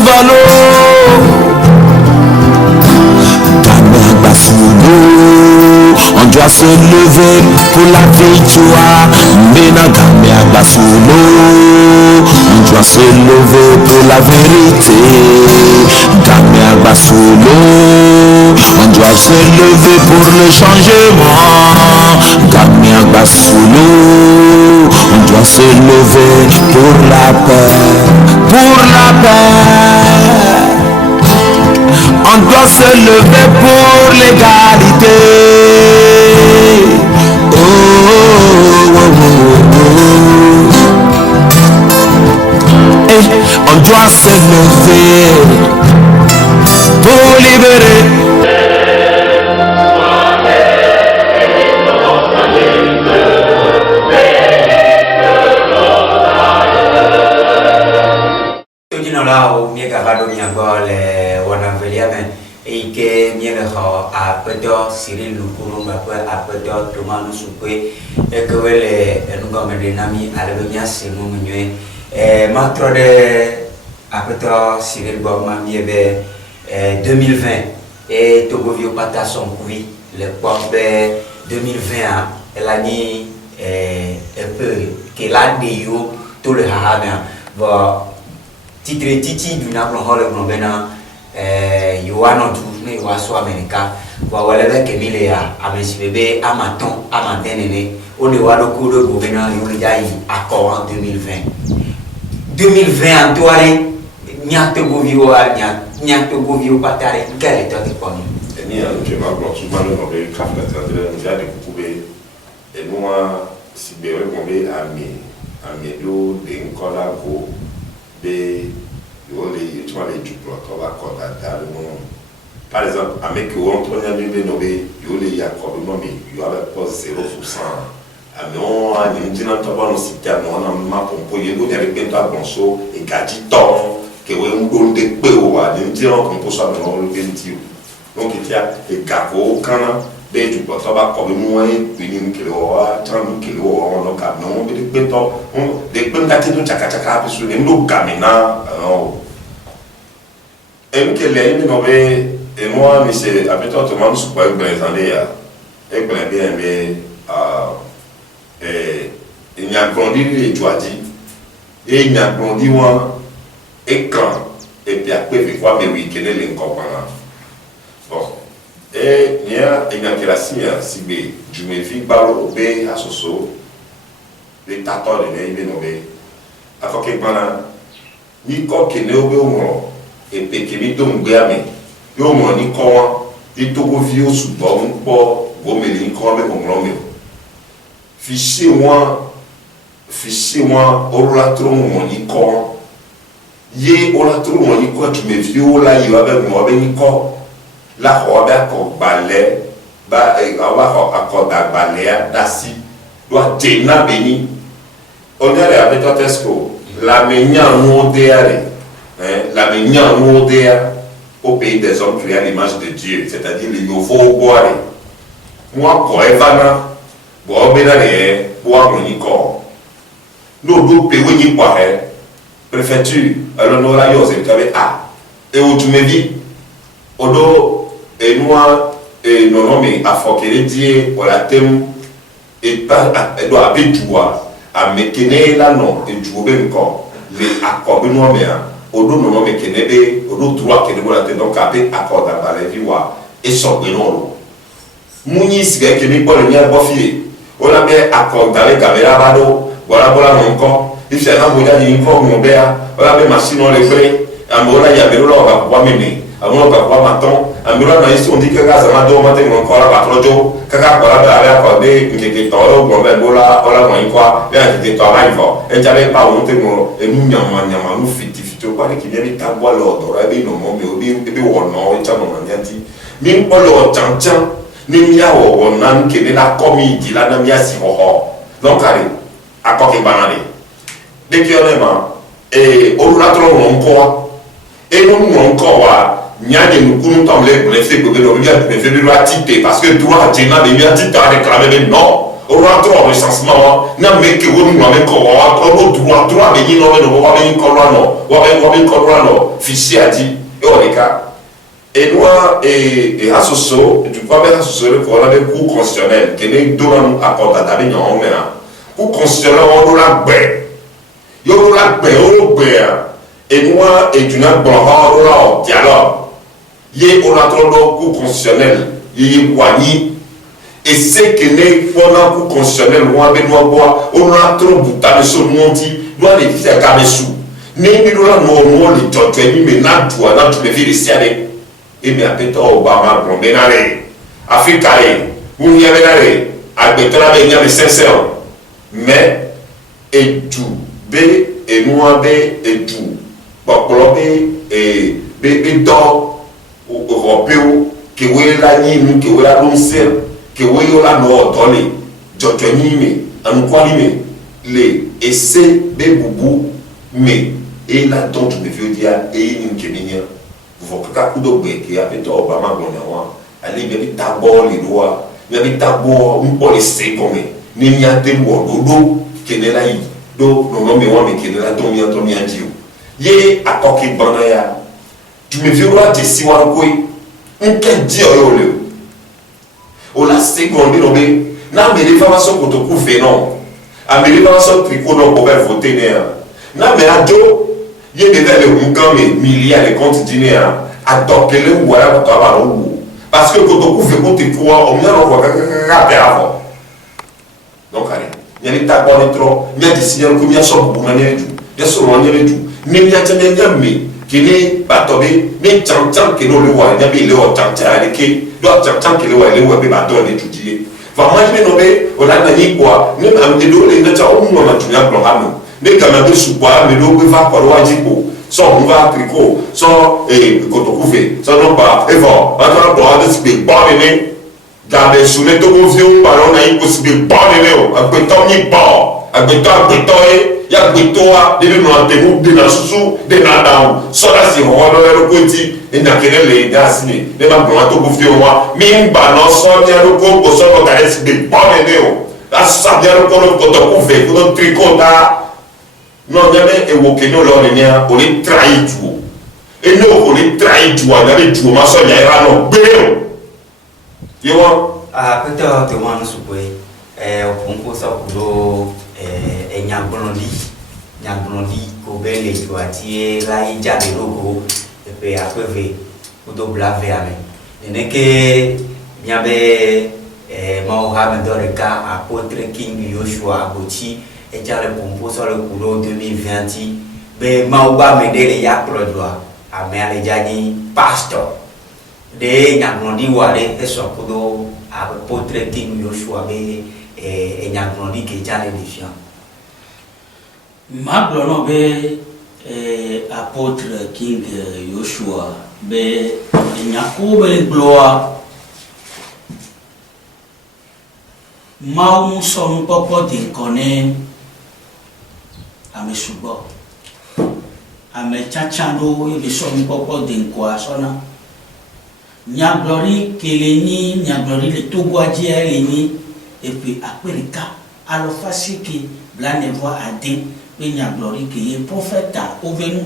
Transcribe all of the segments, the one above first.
balo. On doit se lever pour la victoire. Menagame Agbasolo. On doit se lever pour la vérité. Game Agbasolo. On doit se lever pour le changement. Game Agbasolo. On doit se lever pour la paix. Pour la paix. On doit se lever pour l'égalité. Oh, oh, oh, oh. Et on doit se lever pour libérer. Et que mieux à Pedro Cyril Lukurumba à Pedro Thomas Soupe et que nous comme des amis à l'avenir c'est nous mieux et maintenant à Pedro Cyril Borma mieux 2020 et Togo vieux pata son couvi le pop 2020 elle a dit un peu que là des yo tout le haha va titre titi du nabre hall globena Yohano tu ne waso America wa wale ke mile ya amesibebe amaton amatenene o ne wado ko do gobena yo le dai accord en 2020 antoare nyate govio nyate govio patare quel est ton point ni je ma bloc souvent no be craft atendre no ja de kukube e moi si be we gombe ami do de nkola go be yo les tu vas les du bloc on va accorder dans le monde par exemple avec on tourne à lui no be yo les accord no mais yo avec pas 0% ami on a ni dina to ba no sita no na ma pompo ye do avec bento abonso e gaji ton que we un de pe o wa ni dina ko po so no le benti donc il y a des gago quand be du bloc on va accorder moins ni kilo wa 30 kilo on no ka no be de bento on de bento to chaka chaka pe so ni ndo gamina et moi, monsieur, après tout le monde, je crois que il y a grandi les Jouadi, et il y a grandi un écran, et puis après, il faut que week-end les comprendre. Bon, et il y a une classe, si je me fais balo, obé, à Soso, les tatons de Néibé, à faut que ni ko kene obe omo e pekemi to ngbeame yo mo ni ko ni to go vi o subo npo go meli ko me ko me fichier moi ola tro mo ni ko ye ola tro mo ni ko tu me vi o la yo abe mo be ni ko la ho abe ko balé ba awa ko akoda balé dasi do tena beni onere abe to tesco la meña la meña au pays des hommes créés à l'image de Dieu, c'est-à-dire les nouveaux boire. Moi, pour Evana, pour Benare, pour Armonico, nous deux pays boire, préfecture, alors nous la yose, et où tu me dis, Odo, et moi, et non, non, mais à Fokere Dieu, pour la thème, et pas, et doit habituer. A mekene la non et jouer encore les accords de nous mais odo non mekene be odo droit que nous la donc après accord dans la vie wa et so be non muni siga que ni pour le nia bofier on a bien accord dans les caméras bado voilà encore il fait un boya ni info mon bea on a bien machine on les prêt amona ya be lo va pouvoir mener amona va pouvoir maton amona na ici on dit que gaz ma do matin encore la patrojo kaka kola be avec accordé que toro bon ben bola ola mo quoi bien que toro il faut et j'avais pas honte mo et nous nyama nous fiti quoi qui vient ta bois l'ordre et no mo me obi e be wono e cha mo nyanti mi polo chanchan ni mia wo nan ke ni la comedy la na mia si ho donc allez à quoi banane de qui on est et on la trop encore et nous encore wa nyanye nous tombe les blessés que nous bien mais fait le tité parce que droit tena de bien tité à réclamer mais non on a trop recensement na me que on nous amène quoi on droit mais il non on va venir quoi non fichier a dit et on est cas et moi et associo du pas bien associé qu'on a des cours constitutionnels qui n'est donnant à porter d'aller non mais cours constitutionnel on la baie yo la baie et moi et du n'a bon là dialogue yé on a trop cours constitutionnel yé wani et c'est que les pendant cours constitutionnel on a trop bouta de son monti doit les faire garder sous ni nous là nous les tortues mais n'a toi n'a tu les faire ici et bien peut-être Obama blondenare africain vous n'y avez pas arbitral avec n'y sincère mais et tout b et moi b et tout bon b et b dans européen que vous la ni nous que vous la lancer que vous la no donner jotoni en quoi les essais de boubou mais et là dont je me veux dire et une kéminia vous voyez que vous avez qui a fait Obama blondenare allez bien d'abord les lois bien d'abord un police comme ni n'y a des mots dodo qui n'est là do non mais moi mais qui n'est là ton mien dit yé à coquille banaya tu me veux voir tes si wa quoi un quel dire le o la seconde no be na me les femmes sont pour te faire non à me les femmes sont tricot non pour voter na me ado yé me vers le moukan mais milliards les comptes dîner à adopter le voilà pour toi parce que quand on fait compte quoi on vient on voit avant donc allez il y a des tableaux trop il y a des signaux comme il y a sur pour manier tout il y a sur manier tout ni il y a jamais mais qui n'est pas tombé mais tant que nous le voyons il y a bien le tant qui doit tant que le voyons le voyons pas donner étudier vraiment je me nommé on a gagné quoi même à me donner les gens au moins tu n'as pas programme mais quand même sous quoi mais nous va pas loin du coup sans on va tricot sans et quand on couvre sans non pas et bon on a droit de se bonner garder sous les deux vieux parents on a une possibilité bonner à béton ni pas à béton il y a béton à des noms de nous de la sous de la dame soit là si on va le côté et n'a qu'elle les gaz ni les mamans on a tout bouffé moi mais balance on y a le corps pour ça on a laissé des bonner là ça vient le corps quand on couvre quand on tricote non jamais évoqué nous là on est trahi tout et nous on est trahi tout on avait tout ma soeur il y a non béo tu vois peut-être que moi nous souhaitons on peut ça pour nyagblɔdi ko be le doatie la idza de logo epe akpeve kudo blave ame eneke miabe mawo ha me do ɖeka apôtre King Joshua Agbochi edza le pompo so le kudo 2020 be mawo ba me de le ya kplɔ doa ame ale dza nyi pastor de nyagblɔdi wa de eso kudo apôtre King Joshua be nyagblɔdi ke dza le defia ma gblɔ be apôtre King Joshua be nyako be gblɔa Mawu sɔ nukpɔkpɔ di ŋkɔ ne ame sugbɔ ame tsatsa ɖo ebe sɔ nukpɔkpɔ di ŋkɔa sɔna nyagblɔɖi kele nyi nyagblɔɖi le Togoa dzia le nyi eƒe akpe ɖeka alɔfa sieke blaene-vɔ-ade be nyagblɔɖi ke ye profeta wovenu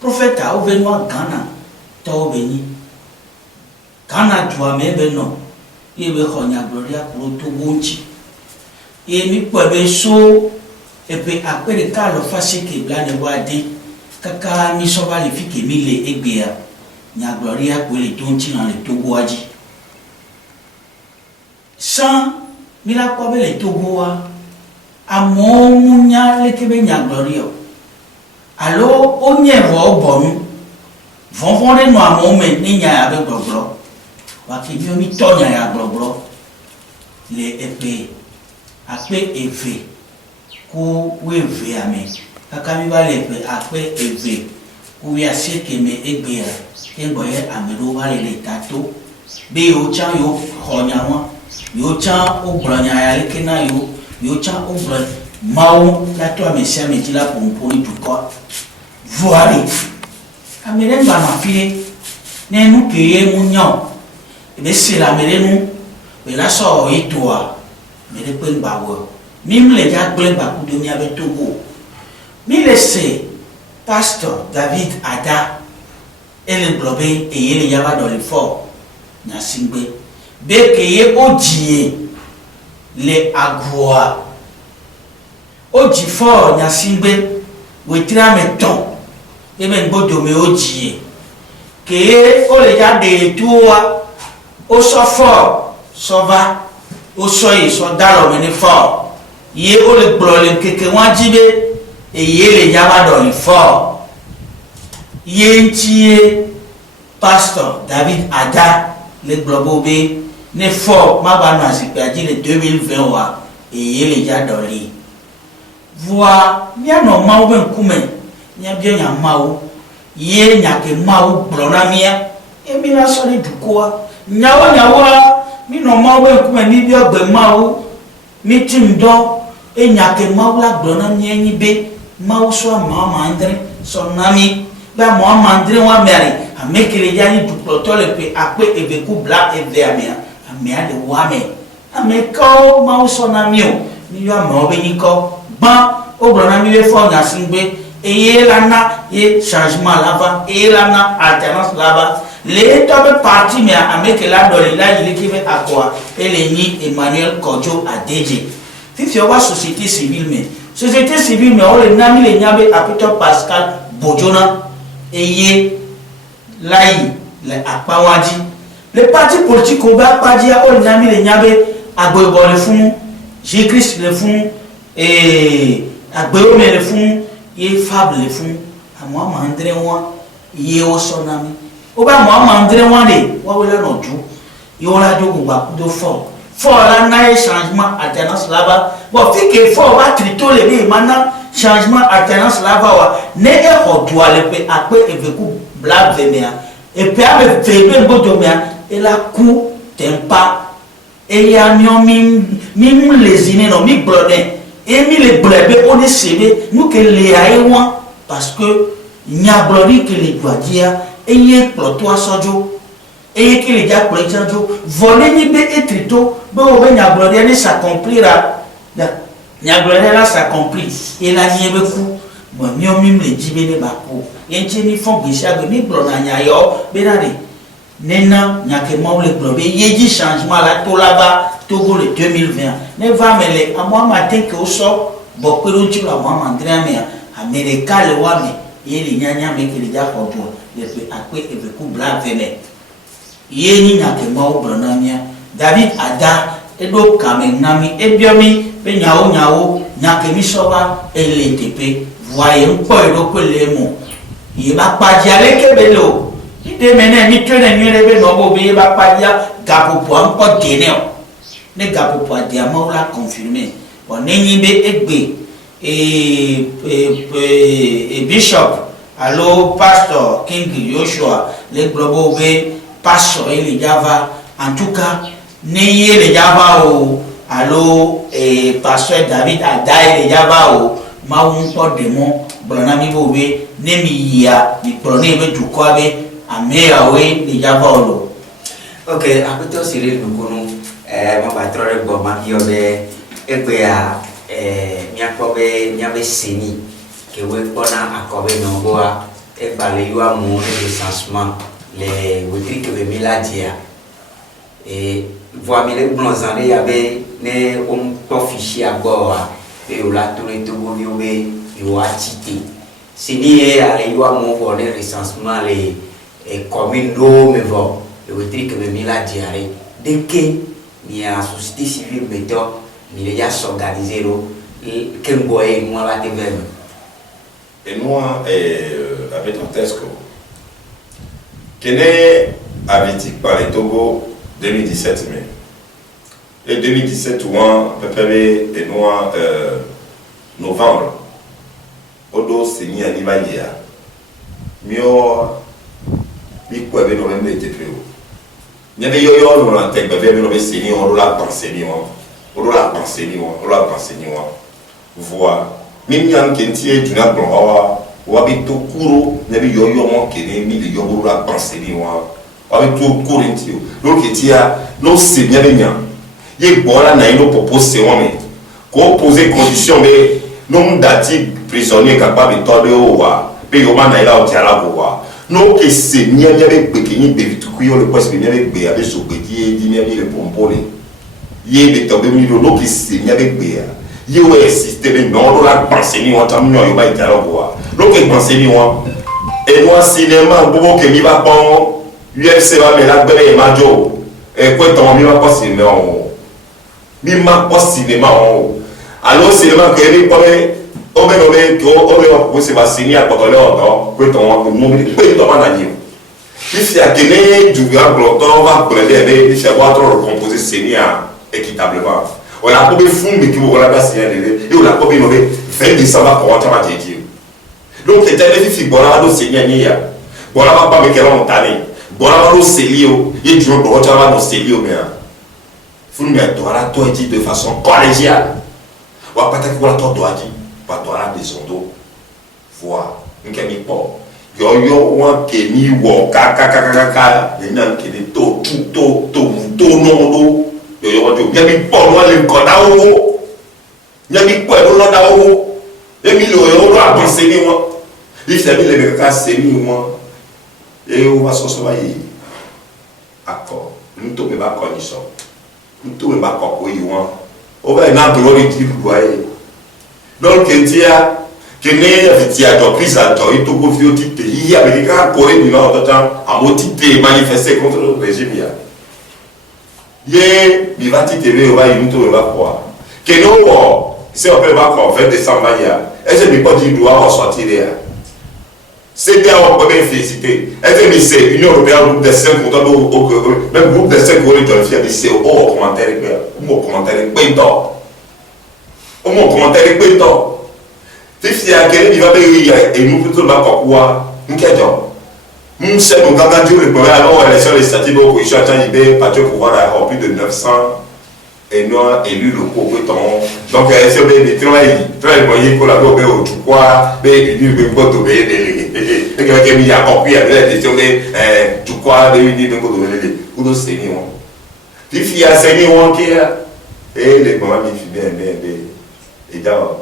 Ghana tɔwo be nyi Ghana dua me be nɔ ye be xɔ nyagblɔɖi akplɔ Togo ŋuti ye mi kpɔe be so eƒe akpe ɖeka alɔfa sieke blaene-vɔ-ade kaka mi sɔ va le fi ke mi le egbea nyagblɔɖi akpoe le to ŋuti na le Togoa dzi sã mi la kpɔ be le Togoa amewo ŋu nya leke be nyagblɔɖi o alo wonye vɔ bɔnu vɔvɔ ɖe nɔ amewo me ne nya ya be gbɔgblɔ wake mi tɔ nya ya gbɔgblɔ le eƒe akpe eve ku wuievea me kaka mi va le eƒe akpe eve ku wuiasieke me egbea ke gbɔ ye ame ɖewo va le tato be yewo tsã yewo xɔ nya ma yewo tsã wogblɔ nya ya leke na yewo tsã wogblɔ Mawu la to ame sia ame dzi la ƒoƒo ne dukɔ vuari ame ɖe gba nɔ afi ɖe ne nu ke ye ŋu nya o ebe se le ame ɖe nu be la sɔ etoa mais de plein bawo mim les gars plein bakou de mi avec Togo mi laissé pasteur David Ada et le globé et il y avait dans le fort na singbe bekeye ojie le agua oji fort na singbe wetira meton ebe ngbodo me ojie ke o le ja de tuwa o so fort so va o so yi so daro me ni fort ye o le gboro le keke wan jibe e ye le ja ba do le fort ye ntie pasteur David Ada le globo be ne fort ma ba no asipe aji le 2020 wa e ye le ja do le voa mia no ma o ben kume nya bia nya ma o ye nya ke ma o blona mia e mi na so le dukoa nyawa mi no ma o ben kume mi bia gbe ma o mi tim do e nya ke ma o la blona mia nyi be ma o so ma ma andre so nami ba mo ma andre wa meri amekele yani dukoto le pe ape eveku bla eve amia amia de wa me ameko ma o so nami o mi yo ma o be ni ko ban o blona mi be fo nya singbe et là et changement là-bas et là alternance là-bas les top parti mais avec la donné là il qui fait à quoi et les ni Emmanuel Kodjo a DG si on va société civile mais on les nami les nyabe à Peter Pascal Bojona et yé laï les akpawaji les partis politiques on va pas dire on nami les nyabe à Bobo le fond Jésus le fond et à Bobo le fond ye fable le fun amwa mandre wa ye o sonami o ba mo mandre wa de wa wela no ju yo la do gba do for la na changement alternance là-bas bon fi que for va trito le ni mana changement alternance là-bas wa ne e ho do ale pe ape eveku bla vemea et puis avec vebe bodo mea et la coup tempa e ya mi lesine no mi blonné et mi les blébés on est sévé nous que les aïwan parce que nya blori que les doit dire et y ploto sojo et que les gars pour chanjo voler ni be etrito be o be nya blori ne s'accomplira nya blori là s'accomplit et la ni be ku bon mi o mi le jibe ne ba ko yen ni fon bisha be mi blona nya yo be na de nena nya ke mo le blori yeji changement là to là-bas Togo le 2020 ne va me le à moi matin que au sort beaucoup de gens la moi mandria mais américain le wa me il y a nya me que les gars pour le fait à quoi et le coup blanc venait yeni na ke mo brona mia David Ada et do kamenami et biomi be nyao nya ke mi soba et le TP voyez un peu do que les mots il va pas dire que belo il demene mi tene mi rebe no bo be va pas dire gapo po encore gêné ne gapo po diamant la confirmer on est be egbe et bishop allo pasteur King Joshua le globo be pasteur il java en tout cas neye le java o allo pasteur David Ada le java o ma un po demo blona mi bo be ne mi ya mi blona be du ko be amea we le java o ok apeto sire nukono ma patrole bo ma yo be egbe a mi akobe mi abe seni que we pona akobe no boa e bale yo amu le changement les wetri que be miladia et voir mi le blonzande ya be ne on to fichier agora e o la tourner to go yo be yo atité seni e ale yo amu pour le recensement les communes no me vo le wetri que be miladia de que ni a société civile mettons il est déjà s'organiser quel boy moi la TV et moi avec un Tesco Kene avait dit par les Togo 2017 mai et 2017 ouan pepere et moi novembre odo seni anibaya mio mi ko be no me te preo nyane yo no la tek be no be seni on la penser ni on la penser ni voir même yan kentie du na blon wa bi to kuro ne bi yo mo kene mi le yo la penser ni wa bi to kuro ntio lo ketia no se nya be nya ye bola na ino propose wame ko poser condition be nombre d'articles prisonniers capable de tomber au wa pe yo ma na ila o tiala ko wa no ke se nya nya be bekini be vitukuyo le poste nya be be avec so petit di nya le pompole ye be tomber mi no ke se nya be be ye o système non do la penser ni on tam nyo yo ba tiala ko wa no ke penser ni wa et moi cinéma bobo ke mi ba pon UFC va me la bere majo e ko to mi ba ko cinéma mi ma ko cinéma alors cinéma que ni pome o me no me ko se va signer a ko le o ko to mo mi pe to ma na ni if ya kene du grand bloton va prendre des il va trop recomposer signer équitablement on a pas fou mais qui vous la base signer et on a pas bien 20 décembre pour entrer à Dieu donc c'était des filles bon là do signer ni ya bon là pas me que on tane bon là do selio et du bon entrer à no selio mais fou mais toi toi dit de façon collégiale ou pas que voilà toi doit dit pas toi des ondos voir n'ke mi po yo wa ke mi wo ka le nan ke de to no do yo wa do mi po no le ko da wo mi po e lo da wo e mi lo yo ro avancer ni won if se mi le ka se mi won e o va so va yi accord nto me ba ko ni so nto me ba ko yi won o va na glory ti do aye donc entia que ne avait prise à toi et tout pour vieux titre il y avait des gars coré du nord temps à motiver manifester contre le régime hier il va titiller va y nous va quoi que non c'est on peut pas quoi 20 décembre ya est-ce que pas dit doit sortir là c'était on peut bien féliciter est-ce que c'est Union européenne groupe de 5 même groupe de 5 pour les faire c'est au commentaire au commentaire si a quel il va payer et nous plutôt ma quoi n'kejo c'est donc quand Dieu le premier alors élection les statuts de opposition il parti au pouvoir à plus de 900 et nous élus locaux donc c'est bien très moyen collaborer au tout quoi mais il veut pas tomber et que il y a compris avec la question de tout quoi de unir donc pour nous c'est nous il y a c'est nous qui et les mamans bien et donc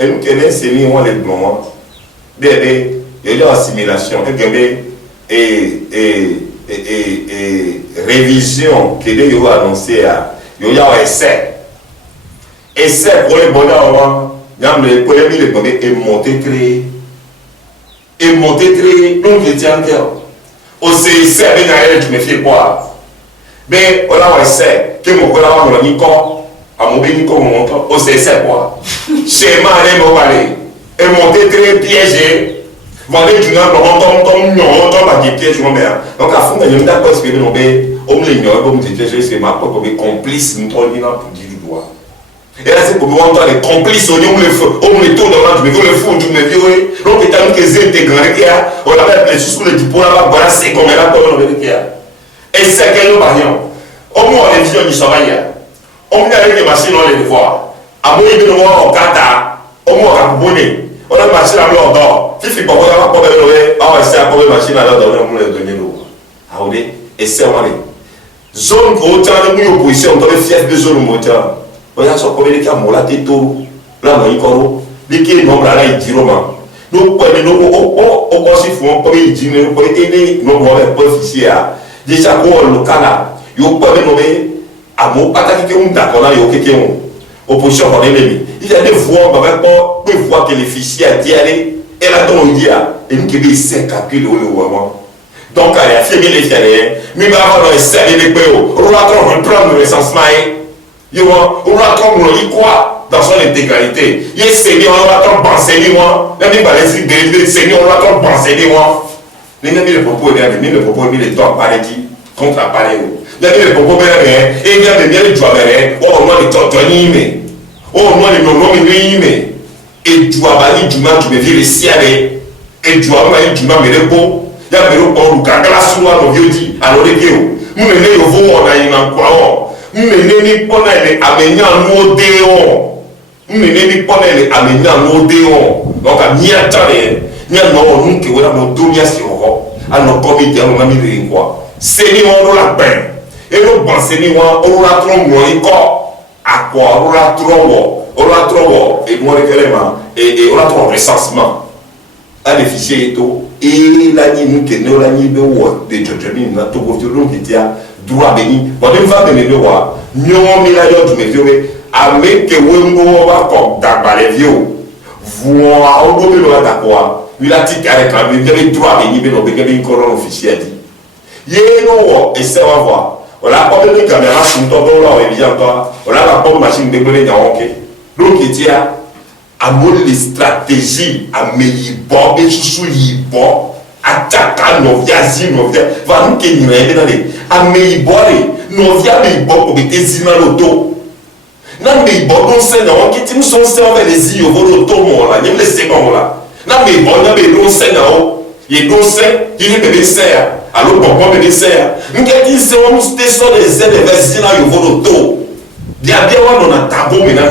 et nous connaissons ces niveaux les blancs, bébé, il y a assimilation, et révision que les gens ont annoncé à, il y a essai pour les bonheurs, il y a les problèmes les bonheurs et monter très, donc je tiens cœur. Au CIC avec un tu me fais quoi? Mais on a essai que mon collègue on a mis corps. À mon béni comme mon temps, on sait c'est quoi. Chez moi, les mots parler. Et monter très piégé. Vendez du nom, on tombe à des pièges, mon mère. Donc, à fond, il y a une date pour exprimer nos bébés. On l'ignore, comme je disais, c'est ma propre complice, nous tournons pour dire du doigt. Et là, c'est pour voir les complices, on me tourne dans l'âge, mais on le fout, on me viole. Donc, il y a des intégrés, on appelle les sous les diplômes, voilà, c'est comme là, pour le véhicule. Et c'est quel variant. Au moins, les visions du travail. On a avec les machines, on les voit. À moi, il y a au Qatar, au moins à Boné. On a une machine à l'heure d'or. Si tu peux avoir un problème, c'est un problème machine à l'heure d'or, on va donner l'eau. Ah oui, et c'est moi. Zone où tu as une opposition, on doit faire de zone où tu as. On a son problème qui a mola tito, là, on y corro. L'équipe nombre là, il dit roman. Nous, on pense qu'il faut un premier dire, nous, pour aider nos officiers. Déjà, pour le Canada, il faut pas nommer. Amo attaquer un d'accord là yo kéké on opposition on ennemi il y a des voix on va pas des voix que les fichiers a dit aller et là donc il y a et nous qui des 5 capitaux le vraiment donc il y a fait les faire mais va avoir les servir les péo on va prendre le recensement yo on va prendre le quoi dans son intégralité il est seigneur on va prendre penser moi même pas les seigneur on va prendre penser moi les le propos les temps parler contre la parler d'ailleurs le propos bien et il y a bien le joie bien oh moi les tortoni mais oh moi les noms mais et tu vas bali du mal tu me dis les sialer et tu vas bali du mal mais le beau il y a le beau le kangala souvent le vieux dit alors les vieux nous ne les voyons on a une encore nous ne les pas les amener en odéon nous ne les pas les amener en odéon donc à n'y attendre n'y a non nous que voilà mon domia sur à nos comités on a mis les quoi c'est ni on la peine et nous pensons ni on la trompe on y quoi à quoi on a trop et moi et on a trop recensement à des fichiers et tout et la nuit nous qui nous la nuit de des jeunes n'a tout pour tout le monde qui tient droit béni bon une fois béni de voir mieux milliardaire tu me dis avec que on va comme dans les vieux voir on doit le d'accord il a dit qu'avec la vie il droit béni mais on peut gagner une couronne officielle yé non et ça va voir voilà pas de caméra sur ton dos là et bien toi voilà la bonne machine de brûler dans OK donc il tient à mon les stratégies à meilleur bon et sous bon attaquer nos viazines nos via va nous que nous dans les à meilleur bon nos via meilleur bon pour mettre zina l'auto na meilleur bon donc c'est non qui nous sont servés les yeux au l'auto mon là même les secondes là na meilleur bon na meilleur donc c'est non il donc c'est il est bébé serre alors bon bébé serre nous qui disent on station des aides vers zina au l'auto bien on a tabou maintenant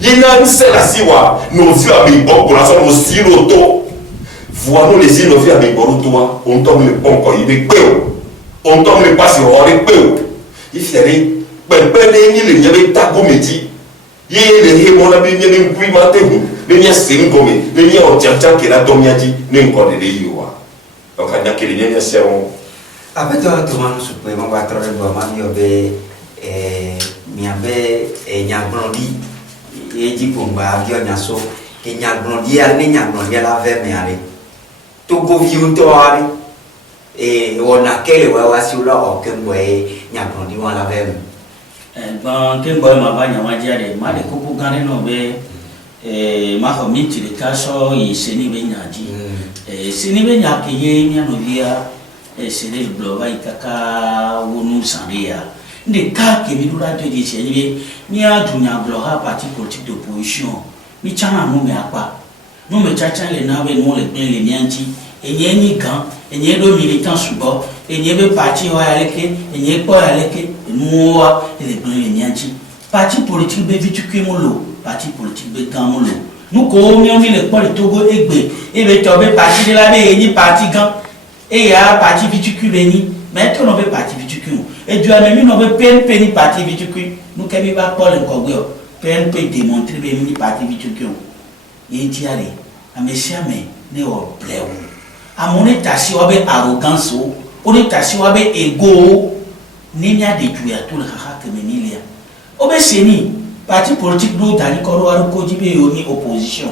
il y a une seule assiwa nos vieux avec bon pour la somme aussi l'auto voilà les îles nos vieux avec bon l'auto on tombe le pont quand il est peu on tombe le pas sur le peu il fait des ben il y avait tabou métier il y a les hémons la bien bien puis maté les niais c'est comme les niais au tchan que la domia dit ne encore des yoa donc il y a que les niais seront avec toi tout le monde soupe mon va trop bon mami obé miabe nyaglondi eji bomba bio nyaso ke nyaglondi ale nyaglondi la ve me ale to go viu to ale wona kele wa wasiula o kembo nyaglondi wa la ve ban kembo ma ba nyama jare ma de kuku gane no be ma ho minti de kaso yi seni be nyaji seni be nyake ye nya no via seni bloba ikaka wonu sandia de cas que nous avons dit c'est ni a dunya bloha parti politique d'opposition ni chana nous mais apa nous me chacha les nabe nous les bien les nianti et ni gan et ni do militant subo et ni be parti wa aleke et ni ko aleke nous les bien les nianti parti politique be vitukwe molo parti politique be gan molo nous ko mi on mi le po le Togo egbe e be to be parti de la be ni parti gan et ya parti vitukwe be ni mais to no be parti vitukwe et du ami no be PNP ni parti vitukwe nous kemi ba Paul Nkogwe PNP démontrer be ni parti vitukwe e tiare a mesia me ne o bleu a moni tasi wa be arrogance o ni tasi wa be ego ni nya de tuya to la ha ke menilia o be seni parti politique do tani ko ro ko jibe yo ni opposition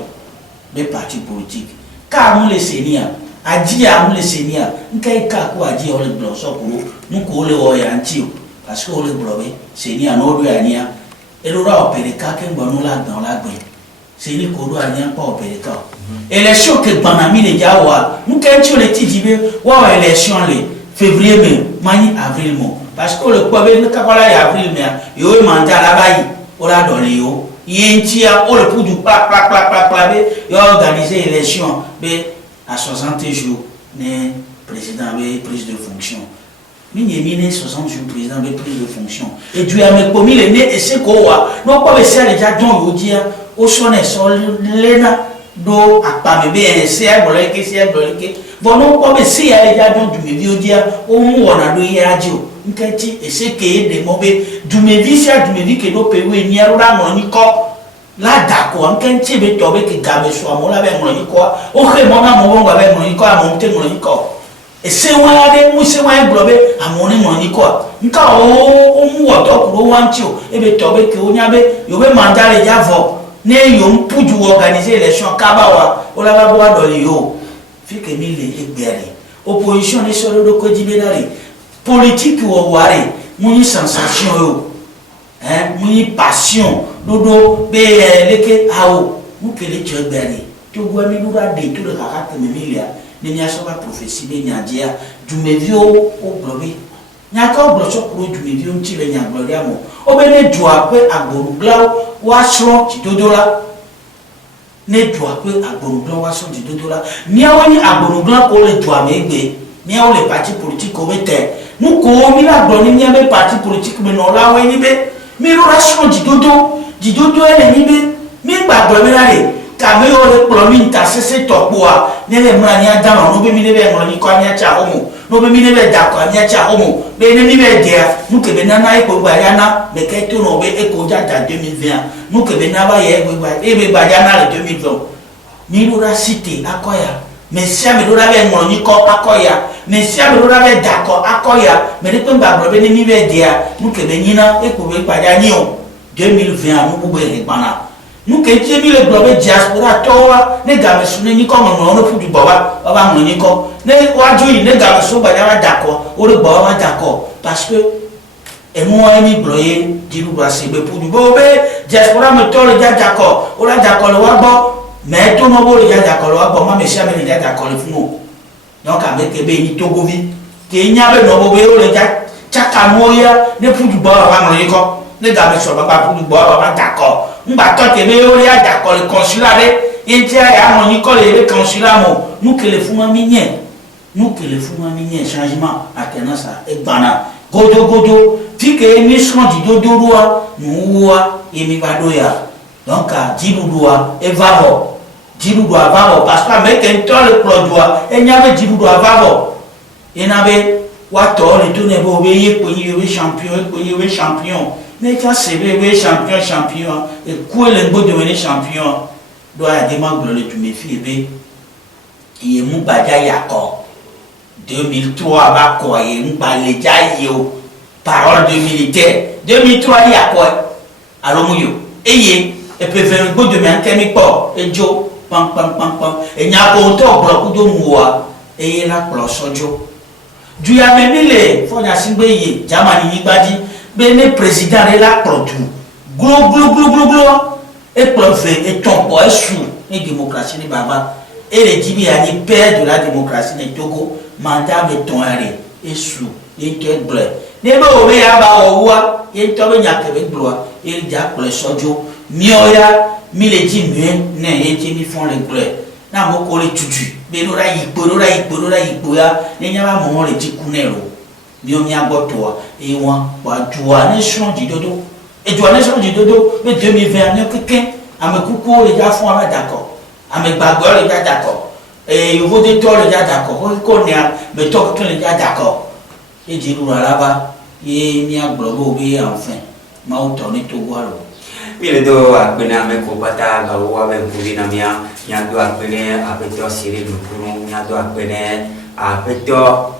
be parti politique ka mo le senia aji a mo le senia nkai ka ko aji o le blo so ko nu ko le o ya ntio parce que o le blo be senia no do ya nia e lo ra opere ka ke ngbo no la gban la gban seni ko do ania pa opere ka élection que banami le jawa nu ke ntio le ti jibe wa élection le février mai mani avril mo parce que le ko be ne ka kola ya avril mai yo manja la bayi o la do le yo yentia o le pour du pla be yo organiser élection be à 60 jours, le président avait prise de fonction. Il y a 60 jours, le président avait prise de fonction. Et Dieu a mis commis les nez et c'est quoi? Non, pas essayer les gens qui ont dit, au son et sol, l'ena, do, à pas me bien, c'est à bloquer, c'est à bloquer. Bon, non, pas essayer les gens qui me dit, au moins, on a doué à Dieu. Et c'est qu'il y a des mauvais, du me dit, c'est du me dit que nos pays, il n'y a pas de là d'accord en quel type de tobe qui gabe soit mon la ben mon quoi o que mon amour va ben mon quoi monter mon quoi et c'est moi de moi c'est moi globé à mon quoi nka o mu odo pro wantio e be tobe que o nyabe yo be mandale javo ne yo mpuju organiser élection kabawa o la ba bo do yo fi que mi le egbere opposition ne solo do ko dibelare politique wo ware mu sensation yo mu passion dodo be leke awo mu kele chobere to gwa mi dura de to de kaka te milia ni nya so ba prophétie be nya dia du mevio o globe nya ka o bloso pro du mevio nti be nya gloria mo o be ne dua pe agboru glau wa so ti dodola ne dua pe agboru glau wa so ti dodola ni awani agboru glau ko le dua megbe ni awo le parti politique o bete mu ko mi la gbo ni nya be parti politique be no la we ni be mi relation di dodo ele ni be mi gbàgbọ́ mi lare ka me o le plo mi ta sese topo a ne le mra ni adama no be mi le be mo ni ko ni acha homo no be mi ne be da ko anya cha homo be ne mi be dia nu ke be na na iko gba ya na be ke to no be e ko ja da 2020 nu ke be na ba ye gba e be gba ja na 2020 ni lo ra cité akoya mesia me lo ra be mo ni ko akoya mesia me lo ra be da ko akoya me de pe gba bro be ne mi be dia nu ke be nyina e ko be gba ja ni o 2020 mu bu be gbana nous qui étions mis le globe diaspora toi ne gamme sous ni comme on ne peut du baba baba mon ni ko ne waju ne gamme sous ba ya d'accord o le baba d'accord parce que et moi mi bloyer diru ba se be pour du bobe diaspora me to le d'accord o la d'accord le wa bo mais to no bo le d'accord le wa bo ma me sia me le d'accord le funu donc avec ke be ni togovi ke nya be no bo be o le chaka moya ne pour du baba mon ni ko ne gamme sous baba pour du baba d'accord ngba to tebe o ya d'accord le consulat de intia ya mo ni ko le consulat mo nous que le fuma minien changement atena ça e bana godo ti ke mi son di dodorua nuwa e mi badoya donc a dirudua e vavo parce que avec un temps le plodoa e nya be dirudua vavo e na be wa to le to ne bo be ye ko ni champion mais quand c'est le champion et quoi le beau devenir champion doit demander le tu me fie be il mu baja yako 2003 ba ko ye mu ba le jayo parole de militaire 2003 yako alors mu yo eye et peut faire beau demain kemi po e jo pam e nya ko to bloku do muwa eye la plosojo du ya memile fo nya singbe ye jamani ni gbadi bene président de la protu glo et pleuve et tombe et sous et démocratie ni baba et les dibi ani père de la démocratie ni Togo mandat de ton arrêt et sous et tête bleu ne ba o be ya ba o wa et to be nya ke be gloire et ja pour les sojo mioya mi le di ne et ti mi font les bleu na mo ko le tutu be no ra ipo ya ne nya ba mo le di kunero mio mi agotoa e won wa joannation di dodo e joannation di dodo be 2020 ne keke amekuku le ja fún ala d'accord amegbagbo le ja d'accord e yovo de to le ja d'accord ko ni me to ke le ja d'accord e di ru ala ba e mi agbobo be enfin ma o to ni to wa lo mi le do apena me ko pata ga wa be kulina mia nya do apene apeto sire lukuru nya do apene apeto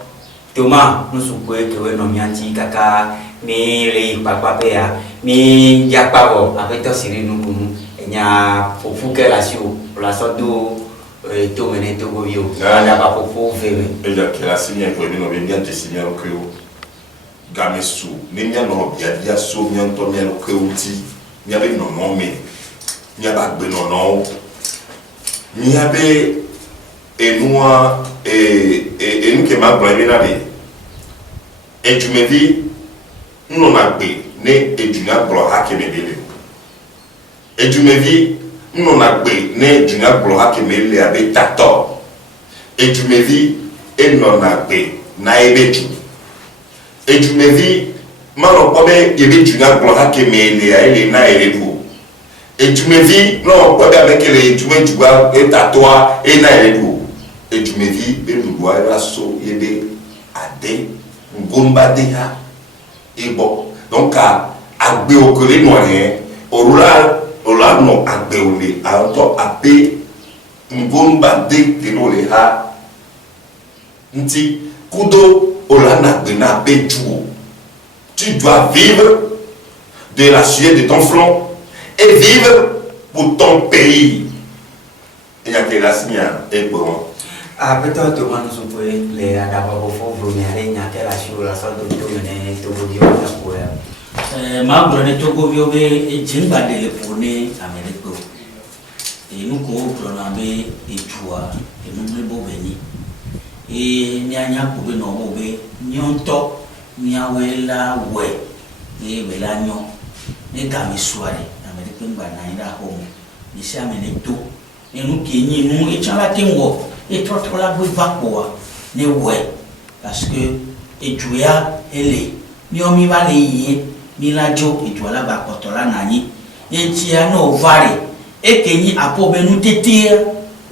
Toma nusukwe kewe no mianti kaka mi le papapea mi yakpabo apeto siri nukunu enya fofuke la sio la sodo to mene to goyo ala ba fofu veme eja kila sinya ko bi no be mianti sinya ko gamesu ni nya no dia so mianto nya ko uti nya be no no me nya ba gbe no nya be enua nke ma gba ina de ejumevi nno na gbe ne ejunya gbo hakemebele ejumevi nno na gbe ne ejunya gbo hakemele abe tato ejumevi enno na gbe na ebeju ejumevi mano pobe ebe ejunya gbo hakemele ele na eredu ejumevi no pobe abekele ejumejuwa etatoa ena eredu ejumevi beluwa la so yebe ade ngomba deha ebo donc agbe okole no re ola no agbe ole auto abe ngomba de no le ha nti kudo ola na gbe na beju tu dois vivre de la sueur de ton front et vivre pour ton pays il y a que la signa et bon apeto to manu supwe le adaba bo fo mi ale nya ke la sio la so to mene to godio na ko ya ma bro ne to godio be e jimba de le pone ameriko e nu ko bro na be e tua e nu le bo beni e nya ko be no bo be nyonto nya wela we e wela nyo ne ga mi suare ameriko ngba na ida ho ni sha me ne to e nu ke nyi nu e chala tenwo et toi la boîte quoi ne ouais parce que et tu ya ele ni o mi va le yin mi la jo et toi la ba kotola nani et ti ya no vare et que ni apo be nu tete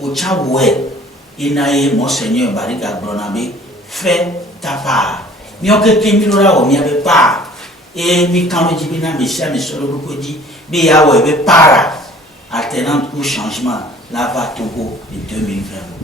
o cha ouais et na e monseigneur barika bronabe fait ta part. Mais on peut qu'il y a mi avait pas. Et mi quand le dit bien, mais ça, mais sur le groupe dit, mais il y a ouais, para. Alternant au changement, là va Togo de 2020.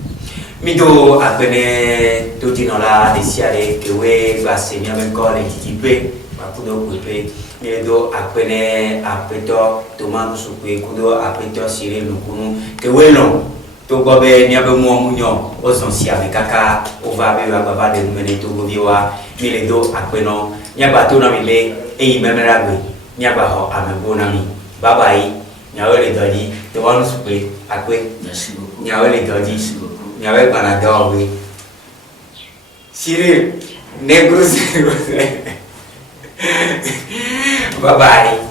Mido apene tutti non la desiare che we va segna ben cole di pe ma kudo kupe mido apene apeto tomando su que kudo apeto sire lukunu che we no to gobe ni abe mo munyo o son sia be kaka o va be va baba de mene to go biwa mi do apeno nya ba to na mi le e i memera gbe nya ba ho amebo na mi baba yi nya we le doji to wanu su que akwe Merci beaucoup. nya we le doji Nyawe panadol we. Cyril, negros. Bye bye.